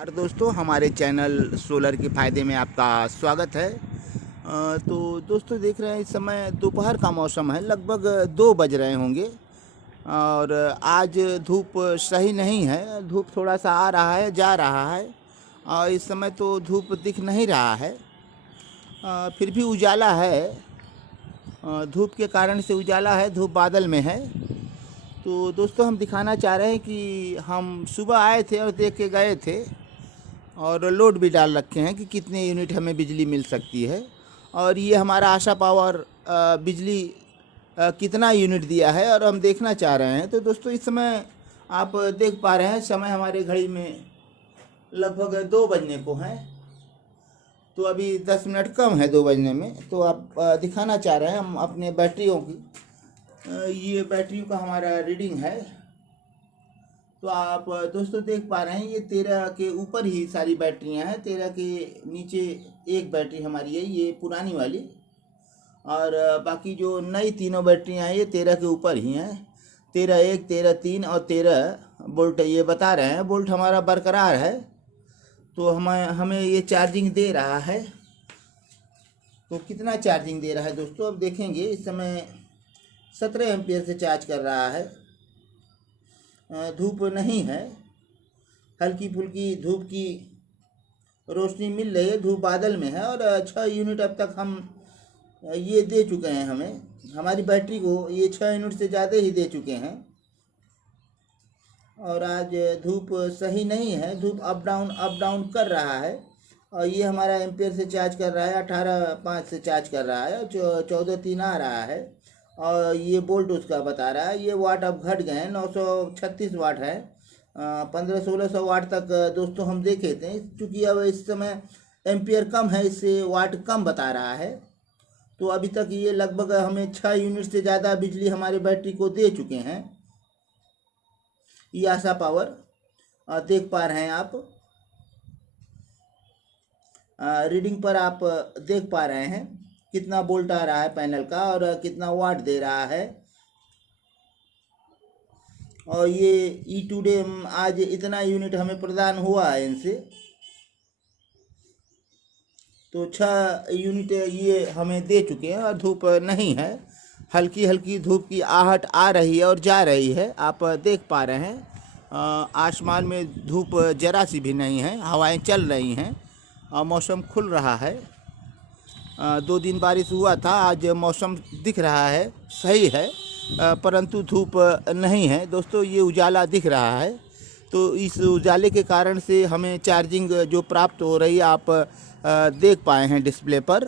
यार दोस्तों, हमारे चैनल सोलर के फ़ायदे में आपका स्वागत है। तो दोस्तों, देख रहे हैं इस समय दोपहर का मौसम है, लगभग 2 बज रहे होंगे और आज धूप सही नहीं है। धूप थोड़ा सा आ रहा है, जा रहा है और इस समय तो धूप दिख नहीं रहा है। फिर भी उजाला है। धूप के कारण से उजाला है, धूप बादल में है। तो दोस्तों, हम दिखाना चाह रहे हैं कि हम सुबह आए थे और देख के गए थे और लोड भी डाल रखे हैं कि कितने यूनिट हमें बिजली मिल सकती है। और ये हमारा आशा पावर बिजली कितना यूनिट दिया है और हम देखना चाह रहे हैं। तो दोस्तों, इस समय आप देख पा रहे हैं, समय हमारे घड़ी में लगभग 2 बजने को हैं। तो अभी 10 मिनट कम है 2 बजने में। तो आप दिखाना चाह रहे हैं हम अपने बैटरियों की। ये बैटरियों का हमारा रीडिंग है। तो आप दोस्तों देख पा रहे हैं, ये 13 के ऊपर ही सारी बैटरियां हैं। 13 के नीचे एक बैटरी हमारी है, ये पुरानी वाली। और बाकी जो नई तीनों बैटरियां हैं ये 13 के ऊपर ही हैं। 13(1), 13(3) और 13 वोल्ट ये बता रहे हैं। वोल्ट हमारा बरकरार है, तो हमें ये चार्जिंग दे रहा है। तो कितना चार्जिंग दे रहा है दोस्तों, अब देखेंगे। इस समय 17 एम्पियर से चार्ज कर रहा है। धूप नहीं है, हल्की फुल्की धूप की रोशनी मिल रही है। धूप बादल में है और 6 यूनिट अब तक हम ये दे चुके हैं। हमारी बैटरी को ये 6 यूनिट से ज़्यादा ही दे चुके हैं। और आज धूप सही नहीं है, धूप अप डाउन कर रहा है। और ये हमारा एम्पियर से चार्ज कर रहा है, 18.5 से चार्ज कर रहा है, 14.3 आ रहा है। और ये वोल्ट उसका बता रहा है। ये वाट अब घट गए हैं, 936 वाट है। 1500-1600 वाट तक दोस्तों हम देखे थे। चूँकि अब इस समय एम्पियर कम है, इससे वाट कम बता रहा है। तो अभी तक ये लगभग हमें 6 यूनिट से ज़्यादा बिजली हमारे बैटरी को दे चुके हैं। ये आशा पावर देख पा रहे हैं आप। रीडिंग पर आप देख पा रहे हैं कितना वोल्ट आ रहा है पैनल का और कितना वाट दे रहा है। और ये ई टुडे आज इतना यूनिट हमें प्रदान हुआ है इनसे। तो 6 यूनिट ये हमें दे चुके हैं और धूप नहीं है। हल्की हल्की धूप की आहट आ रही है और जा रही है, आप देख पा रहे हैं। आसमान में धूप जरा सी भी नहीं है, हवाएं चल रही हैं और मौसम खुल रहा है। 2 दिन बारिश हुआ था, आज मौसम दिख रहा है, सही है, परंतु धूप नहीं है। दोस्तों, ये उजाला दिख रहा है। तो इस उजाले के कारण से हमें चार्जिंग जो प्राप्त हो रही है, आप देख पाए हैं डिस्प्ले पर।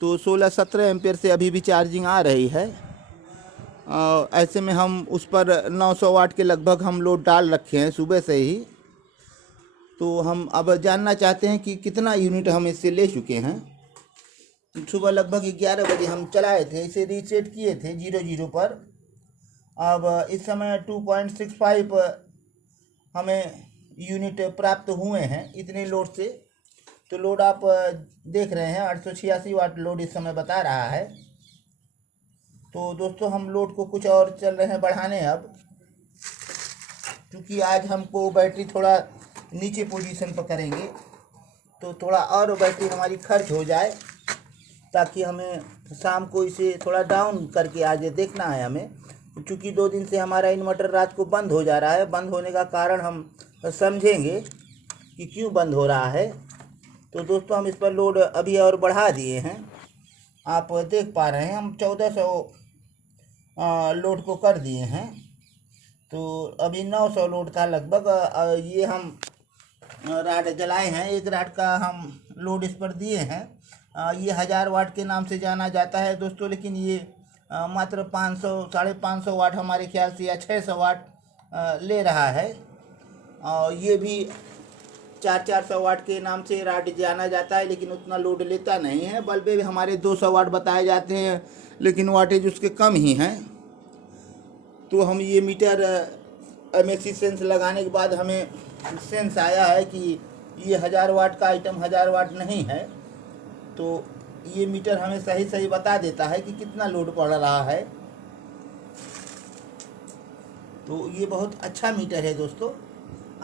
तो 16-17 एम्पियर से अभी भी चार्जिंग आ रही है। ऐसे में हम उस पर 900 वाट के लगभग हम लोड डाल रखे हैं सुबह से ही। तो हम अब जानना चाहते हैं कि कितना यूनिट हम इससे ले चुके हैं। सुबह लगभग 11 बजे हम चलाए थे, इसे रीसेट किए थे 00 पर। अब इस समय 2.65 हमें यूनिट प्राप्त हुए हैं इतने लोड से। तो लोड आप देख रहे हैं, 886 वाट लोड इस समय बता रहा है। तो दोस्तों, हम लोड को कुछ और चल रहे हैं बढ़ाने अब, क्योंकि आज हमको बैटरी थोड़ा नीचे पोजीशन पर करेंगे। तो थोड़ा और बैटरी हमारी खर्च हो जाए, ताकि हमें शाम को इसे थोड़ा डाउन करके आज देखना है हमें। क्योंकि 2 दिन से हमारा इन्वर्टर रात को बंद हो जा रहा है। बंद होने का कारण हम समझेंगे कि क्यों बंद हो रहा है। तो दोस्तों, हम इस पर लोड अभी और बढ़ा दिए हैं, आप देख पा रहे हैं। हम 1400 लोड को कर दिए हैं। तो अभी 900 लोड था लगभग। ये हम राड जलाए हैं, एक राड का हम लोड इस पर दिए हैं। ये 1000 वाट के नाम से जाना जाता है दोस्तों, लेकिन ये मात्र 500-550 वाट हमारे ख्याल से, या 600 वाट ले रहा है। और ये भी 400 वाट के नाम से राड जाना जाता है, लेकिन उतना लोड लेता नहीं है। बल्बे भी हमारे 200 वाट बताए जाते हैं, लेकिन वाटेज उसके कम ही हैं। तो हम ये मीटर एमएससी सेंस लगाने के बाद हमें सेंस आया है कि ये 1000 वाट का आइटम 1000 वाट नहीं है। तो ये मीटर हमें सही बता देता है कि कितना लोड पड़ रहा है। तो ये बहुत अच्छा मीटर है दोस्तों।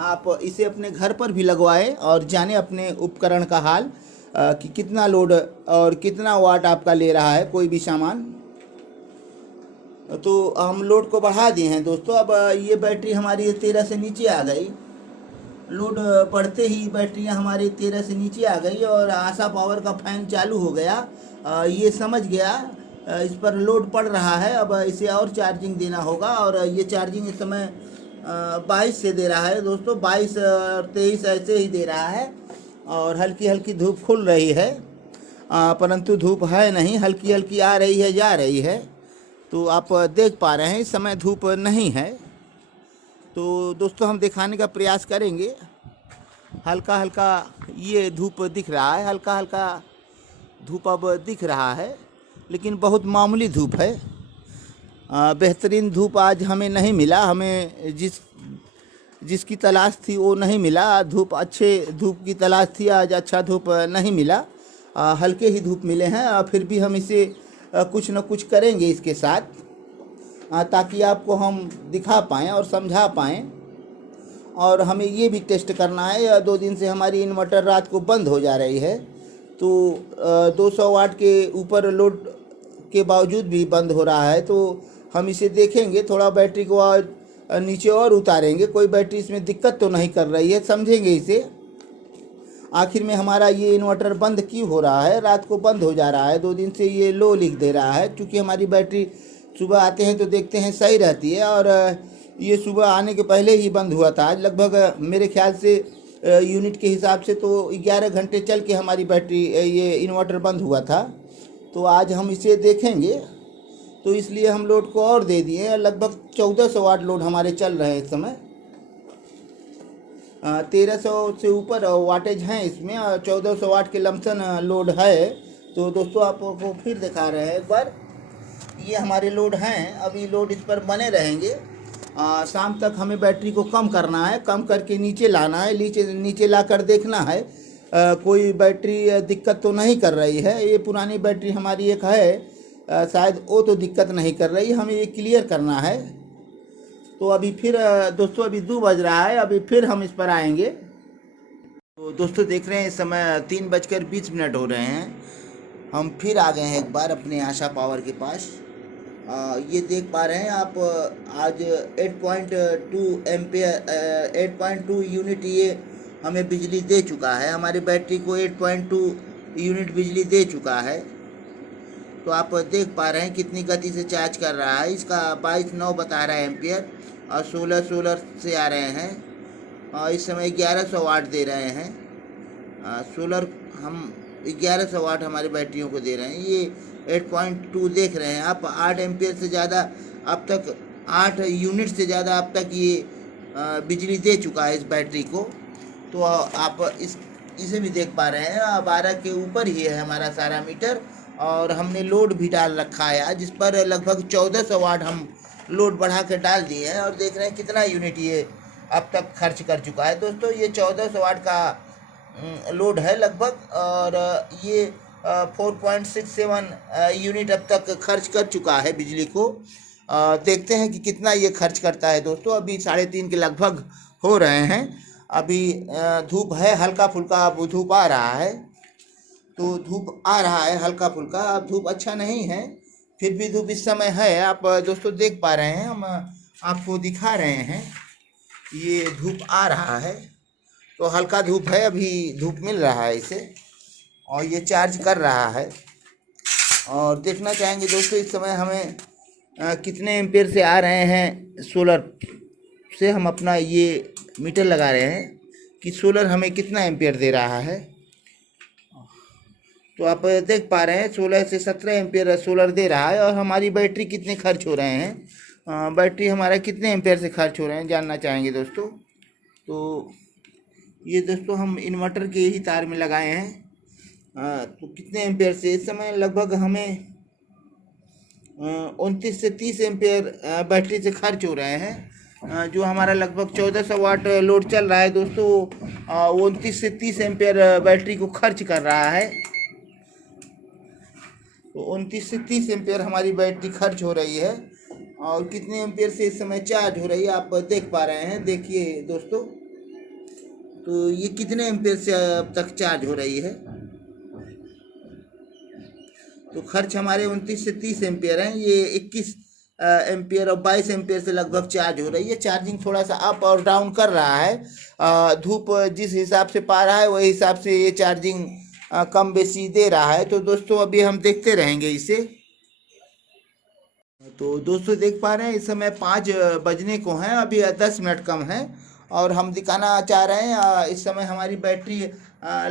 आप इसे अपने घर पर भी लगवाएं और जाने अपने उपकरण का हाल कि कितना लोड और कितना वाट आपका ले रहा है कोई भी सामान। तो हम लोड को बढ़ा दिए हैं दोस्तों। अब ये बैटरी हमारी 13 से नीचे आ गई। लोड बढ़ते ही बैटरियां हमारी 13 से नीचे आ गई और आशा पावर का फैन चालू हो गया। ये समझ गया इस पर लोड पड़ रहा है, अब इसे और चार्जिंग देना होगा। और ये चार्जिंग इस समय 22 से दे रहा है दोस्तों, 22 और 23 ऐसे ही दे रहा है। और हल्की हल्की धूप खुल रही है, परंतु धूप है नहीं, हल्की हल्की आ रही है जा रही है। तो आप देख पा रहे हैं इस समय धूप नहीं है। तो दोस्तों हम दिखाने का प्रयास करेंगे। हल्का हल्का ये धूप दिख रहा है, हल्का हल्का धूप अब दिख रहा है, लेकिन बहुत मामूली धूप है। बेहतरीन धूप आज हमें नहीं मिला, हमें जिसकी तलाश थी वो नहीं मिला। धूप अच्छे धूप की तलाश थी, आज अच्छा धूप नहीं मिला। हल्के ही धूप मिले हैं। फिर भी हम इसे कुछ न कुछ करेंगे इसके साथ, ताकि आपको हम दिखा पाएँ और समझा पाएँ। और हमें ये भी टेस्ट करना है, 2 दिन से हमारी इन्वर्टर रात को बंद हो जा रही है। तो 200 वाट के ऊपर लोड के बावजूद भी बंद हो रहा है। तो हम इसे देखेंगे, थोड़ा बैटरी को और नीचे और उतारेंगे, कोई बैटरी इसमें दिक्कत तो नहीं कर रही है, समझेंगे इसे। आखिर में हमारा ये इन्वर्टर बंद क्यों हो रहा है, रात को बंद हो जा रहा है, 2 दिन से ये लो लिख दे रहा है। क्योंकि हमारी बैटरी सुबह आते हैं तो देखते हैं सही रहती है, और ये सुबह आने के पहले ही बंद हुआ था। आज लगभग मेरे ख्याल से यूनिट के हिसाब से तो 11 घंटे चल के हमारी बैटरी ये इन्वर्टर बंद हुआ था। तो आज हम इसे देखेंगे, तो इसलिए हम लोड को और दे दिए। लगभग 1400 वाट लोड हमारे चल रहे हैं इस समय। 1300 से ऊपर वाटेज हैं इसमें, और 1400 वाट के लमसम लोड है। तो दोस्तों आपको फिर दिखा रहे हैं एक बार, ये हमारे लोड हैं। अभी लोड इस पर बने रहेंगे। शाम तक हमें बैटरी को कम करना है, कम करके नीचे लाना है, नीचे ला कर देखना है कोई बैटरी दिक्कत तो नहीं कर रही है। ये पुरानी बैटरी हमारी एक है, शायद वो तो दिक्कत नहीं कर रही, हमें ये क्लियर करना है। तो अभी फिर दोस्तों अभी 2 बज रहा है, अभी फिर हम इस पर आएंगे। तो दोस्तों देख रहे हैं इस समय 3:20 हो रहे हैं। हम फिर आ गए हैं एक बार अपने आशा पावर के पास। ये देख पा रहे हैं आप, आज 8.2 एम्पेयर 8.2 यूनिट ये हमें बिजली दे चुका है। हमारी बैटरी को 8.2 यूनिट बिजली दे चुका है। तो आप देख पा रहे हैं कितनी गति से चार्ज कर रहा है। इसका 22.9 बता रहा है एम्पियर, और 16 से आ रहे हैं। और इस समय 1100 वाट दे रहे हैं। सोलर हम 1100 वाट हमारी बैटरियों को दे रहे हैं। ये 8.2 देख रहे हैं आप, 8 एम्पियर से ज़्यादा अब तक, 8 यूनिट से ज़्यादा अब तक ये बिजली दे चुका है इस बैटरी को। तो आप इसे भी देख पा रहे हैं, 12 के ऊपर ही है हमारा सारा मीटर। और हमने लोड भी डाल रखा है आज, जिस पर लगभग 1400 वाट हम लोड बढ़ा के डाल दिए हैं। और देख रहे हैं कितना यूनिट ये अब तक खर्च कर चुका है। दोस्तों ये 1400 वाट का लोड है लगभग, और ये 4.67 यूनिट अब तक खर्च कर चुका है बिजली को। देखते हैं कि कितना ये खर्च करता है दोस्तों। अभी 3:30 के लगभग हो रहे हैं। अभी धूप है, हल्का फुल्का अब धूप आ रहा है। तो धूप आ रहा है हल्का फुल्का, अब धूप अच्छा नहीं है, फिर भी धूप इस समय है। आप दोस्तों देख पा रहे हैं, हम आपको दिखा रहे हैं, ये धूप आ रहा है। तो हल्का धूप है, अभी धूप मिल रहा है इसे, और ये चार्ज कर रहा है। और देखना चाहेंगे दोस्तों इस समय हमें कितने एम्पेयर से आ रहे हैं। सोलर से हम अपना ये मीटर लगा रहे हैं कि सोलर हमें कितना एम्पेयर दे रहा है। तो आप देख पा रहे हैं 16 से 17 एम्पेयर सोलर दे रहा है। और हमारी बैटरी कितने खर्च हो रहे हैं, बैटरी हमारा कितने एम्पेयर से खर्च हो रहे हैं जानना चाहेंगे दोस्तों। तो ये दोस्तों हम इन्वर्टर के ही तार में लगाए हैं। तो कितने एम्पेयर से इस समय लगभग हमें 29 से 30 एम्पेयर बैटरी से खर्च हो रहे हैं। जो हमारा लगभग 1400 वाट लोड चल रहा है दोस्तों, 29 से 30 एम्पेयर बैटरी को खर्च कर रहा है। तो 29 से 30 एम्पेयर हमारी बैटरी खर्च हो रही है। और कितने एम्पेयर से इस समय चार्ज हो रही है आप देख पा रहे हैं। देखिए दोस्तों, तो ये कितने एम्पेयर से अब तक चार्ज हो रही है? तो खर्च हमारे 29 से 30 एम्पेयर हैं, ये 21 एम्पेयर और 22 एम्पेयर से लगभग चार्ज हो रही है। चार्जिंग थोड़ा सा अप और डाउन कर रहा है, धूप जिस हिसाब से पा रहा है वही हिसाब से ये चार्जिंग कम बेसी दे रहा है। तो दोस्तों अभी हम देखते रहेंगे इसे। तो दोस्तों देख पा रहे हैं इस समय 5 बजने को हैं, अभी 10 मिनट कम है और हम दिखाना चाह रहे हैं इस समय हमारी बैटरी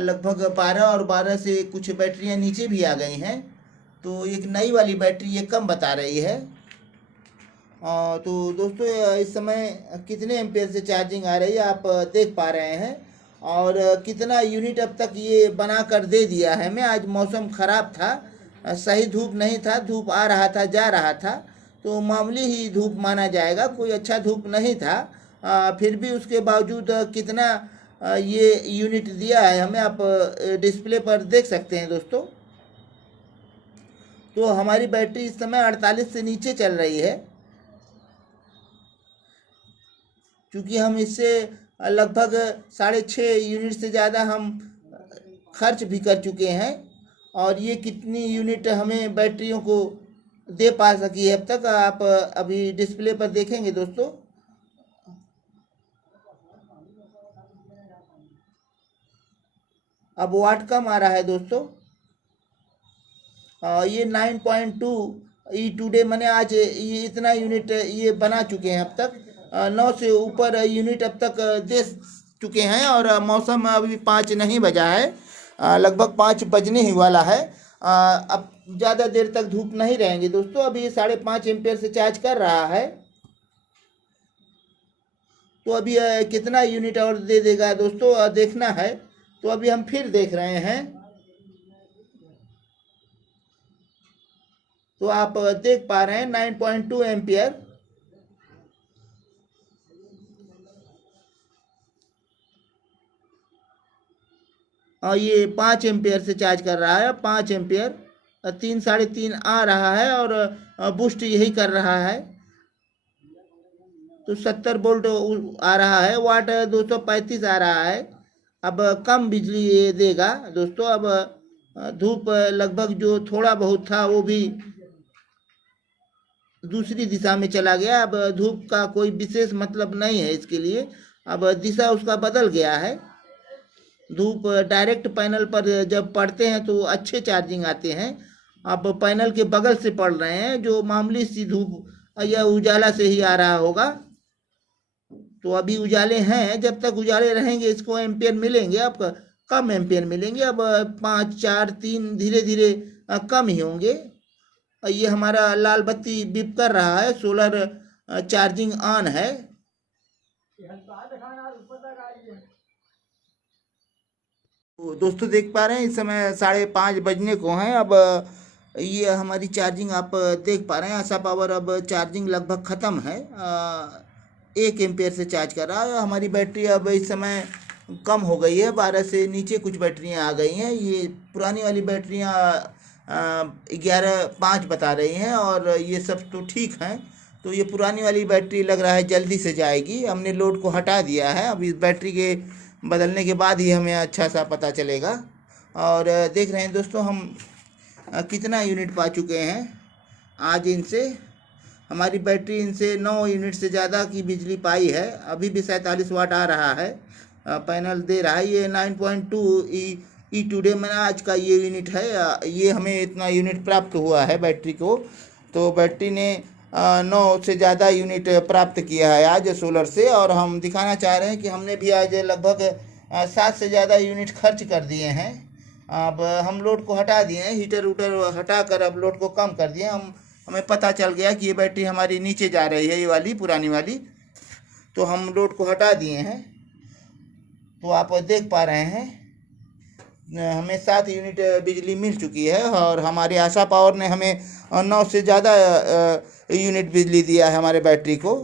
लगभग 12 और 12 से कुछ बैटरियां नीचे भी आ गई हैं। तो एक नई वाली बैटरी ये कम बता रही है। तो दोस्तों इस समय कितने एम्पेयर से चार्जिंग आ रही है आप देख पा रहे हैं और कितना यूनिट अब तक ये बना कर दे दिया है। मैं आज मौसम ख़राब था, सही धूप नहीं था, धूप आ रहा था जा रहा था, तो मामूली ही धूप माना जाएगा, कोई अच्छा धूप नहीं था। फिर भी उसके बावजूद कितना ये यूनिट दिया है हमें आप डिस्प्ले पर देख सकते हैं दोस्तों। तो हमारी बैटरी इस समय 48 से नीचे चल रही है, क्योंकि हम इससे लगभग 6.5 यूनिट से ज़्यादा हम खर्च भी कर चुके हैं। और ये कितनी यूनिट हमें बैटरियों को दे पा सकी है अब तक आप अभी डिस्प्ले पर देखेंगे दोस्तों। अब वाट कम आ रहा है दोस्तों। ये 9.2 ई टुडे मैंने आज ये इतना यूनिट ये बना चुके हैं अब तक। 9 से ऊपर यूनिट अब तक दे चुके हैं और मौसम अभी 5 नहीं बजा है, लगभग 5 बजने ही वाला है। अब ज़्यादा देर तक धूप नहीं रहेंगे दोस्तों। अभी ये 5.5 एम्पेयर से चार्ज कर रहा है, तो अभी कितना यूनिट और दे देगा दोस्तों देखना है। तो अभी हम फिर देख रहे हैं, तो आप देख पा रहे हैं 9.2 एम्पियर। और ये 5 एम्पियर से चार्ज कर रहा है, 5 एम्पियर 3 3.5 आ रहा है और बूस्ट यही कर रहा है। तो 70 वोल्ट आ रहा है, वाट 235 आ रहा है। अब कम बिजली ये देगा दोस्तों। अब धूप लगभग जो थोड़ा बहुत था वो भी दूसरी दिशा में चला गया। अब धूप का कोई विशेष मतलब नहीं है इसके लिए, अब दिशा उसका बदल गया है। धूप डायरेक्ट पैनल पर जब पड़ते हैं तो अच्छे चार्जिंग आते हैं। अब पैनल के बगल से पड़ रहे हैं, जो मामूली सी धूप या उजाला से ही आ रहा होगा। तो अभी उजाले हैं, जब तक उजाले रहेंगे इसको एम्पियर मिलेंगे, अब कम एम्पियर मिलेंगे। अब 5 4 3 धीरे धीरे कम ही होंगे। ये हमारा लाल बत्ती बीप कर रहा है, सोलर चार्जिंग ऑन है। तो दोस्तों देख पा रहे हैं इस समय 5:30 बजने को हैं। अब ये हमारी चार्जिंग आप देख पा रहे हैं, आशा पावर अब चार्जिंग लगभग ख़त्म है। 1 एम्पेयर से चार्ज कर रहा है। हमारी बैटरी अब इस समय कम हो गई है, 12 से नीचे कुछ बैटरियां आ गई हैं। ये पुरानी वाली बैटरियां 11.5 बता रही हैं और ये सब तो ठीक हैं। तो ये पुरानी वाली बैटरी लग रहा है जल्दी से जाएगी। हमने लोड को हटा दिया है, अब इस बैटरी के बदलने के बाद ही हमें अच्छा सा पता चलेगा। और देख रहे हैं दोस्तों हम कितना यूनिट पा चुके हैं आज इनसे। हमारी बैटरी इनसे 9 यूनिट से ज़्यादा की बिजली पाई है। अभी भी 47 वाट आ रहा है, पैनल दे रहा है। ये 9.2 ई टुडे में आज का ये यूनिट है। ये हमें इतना यूनिट प्राप्त हुआ है बैटरी को। तो बैटरी ने 9 से ज़्यादा यूनिट प्राप्त किया है आज सोलर से। और हम दिखाना चाह रहे हैं कि हमने भी आज लगभग 7 से ज़्यादा यूनिट खर्च कर दिए हैं। अब हम लोड को हटा दिए हैं, हीटर वूटर हटा कर अब लोड को कम कर दिए। हमें पता चल गया कि ये बैटरी हमारी नीचे जा रही है, ये वाली पुरानी वाली, तो हम लोड को हटा दिए हैं। तो आप देख पा रहे हैं हमें 7 यूनिट बिजली मिल चुकी है और हमारी आशा पावर ने हमें 9 से ज़्यादा यूनिट बिजली दिया है हमारे बैटरी को।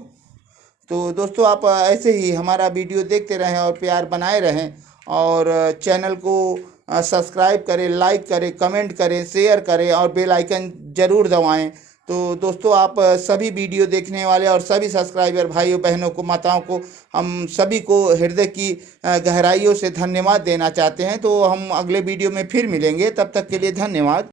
तो दोस्तों आप ऐसे ही हमारा वीडियो देखते रहें और प्यार बनाए रहें और चैनल को सब्सक्राइब करें, लाइक करें, कमेंट करें, शेयर करें और बेल आइकन ज़रूर दबाएं तो दोस्तों, आप सभी वीडियो देखने वाले और सभी सब्सक्राइबर भाइयों बहनों को, माताओं को, हम सभी को हृदय की गहराइयों से धन्यवाद देना चाहते हैं। तो हम अगले वीडियो में फिर मिलेंगे, तब तक के लिए धन्यवाद।